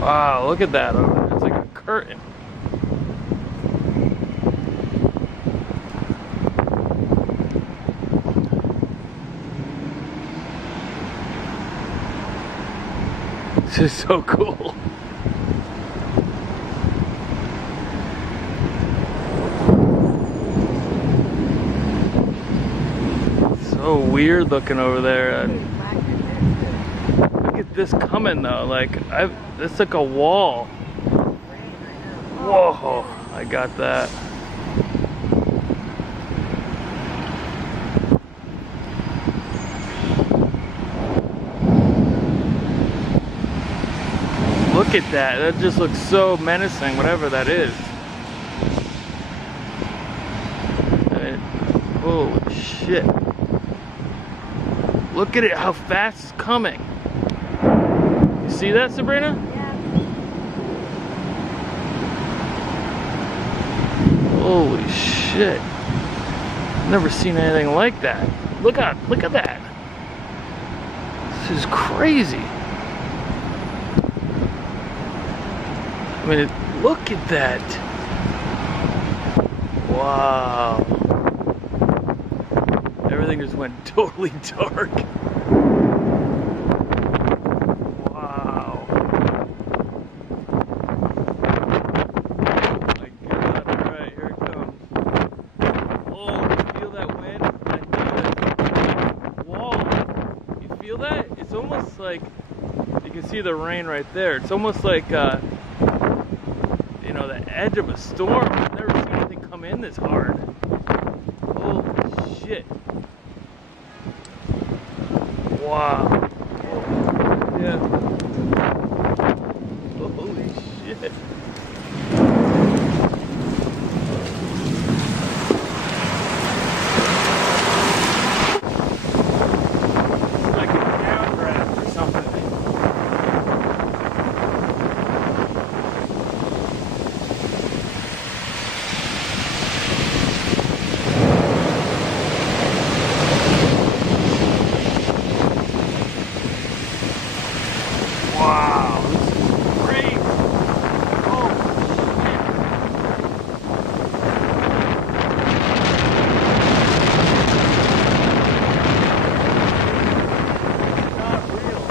Wow, look at that over there. It's like a curtain. This is so cool. So weird looking over there. Look at this coming though. Like it's like a wall. Whoa! I got that. Look at that. That just looks so menacing. Whatever that is. Holy shit. Look at it, how fast it's coming. You see that, Sabrina? Yeah. Holy shit. Never seen anything like that. Look at that. This is crazy. I mean, look at that. Wow. Everything just went totally dark. Wow. Oh my God, alright, here it comes. Oh, you feel that wind? I feel that wall. You feel that? It's almost like, you can see the rain right there. It's almost like, you know, the edge of a storm. I've never seen anything come in this hard. Holy shit. Wow. Yeah. Holy shit. It's like a downdraft or something. Wow, this is great. Oh, shit. It's not real.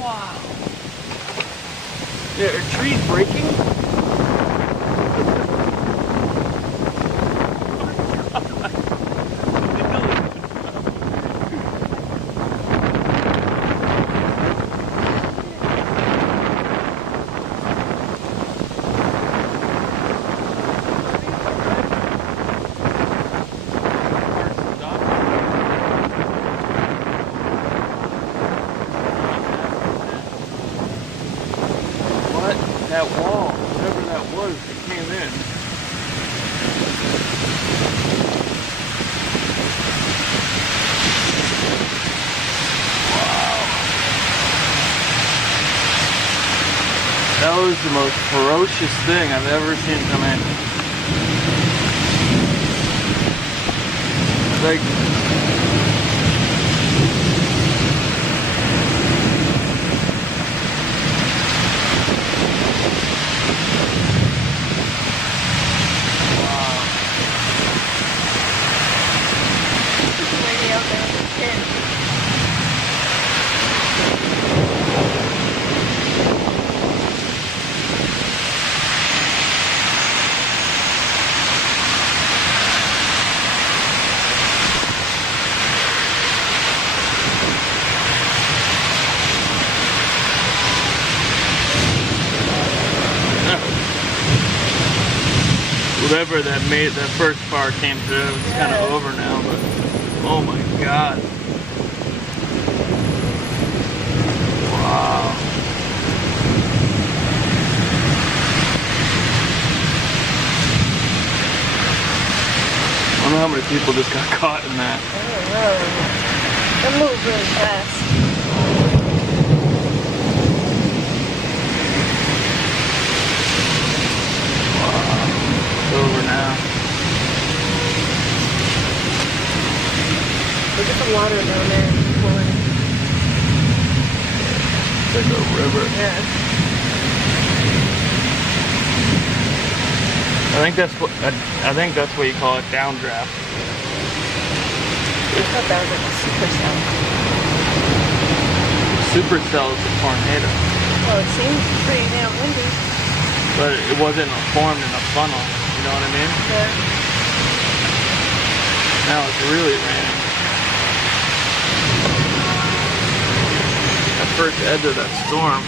Wow. Are trees breaking? That wall, whatever that was, that came in. Wow. That was the most ferocious thing I've ever seen come in. Like, whatever that made that first part came through, it's kind of over now, but oh my God. Wow. I don't know how many people just got caught in that. I don't know. It moved really fast. Over now. Look at the water down there. like a river. Yeah. I think that's what you call it, downdraft. I thought that was like a supercell. Supercell is a tornado. Well, it seemed pretty damn windy. But it wasn't formed in a funnel, you know what I mean? Yeah. Now it's really raining. That first edge of that storm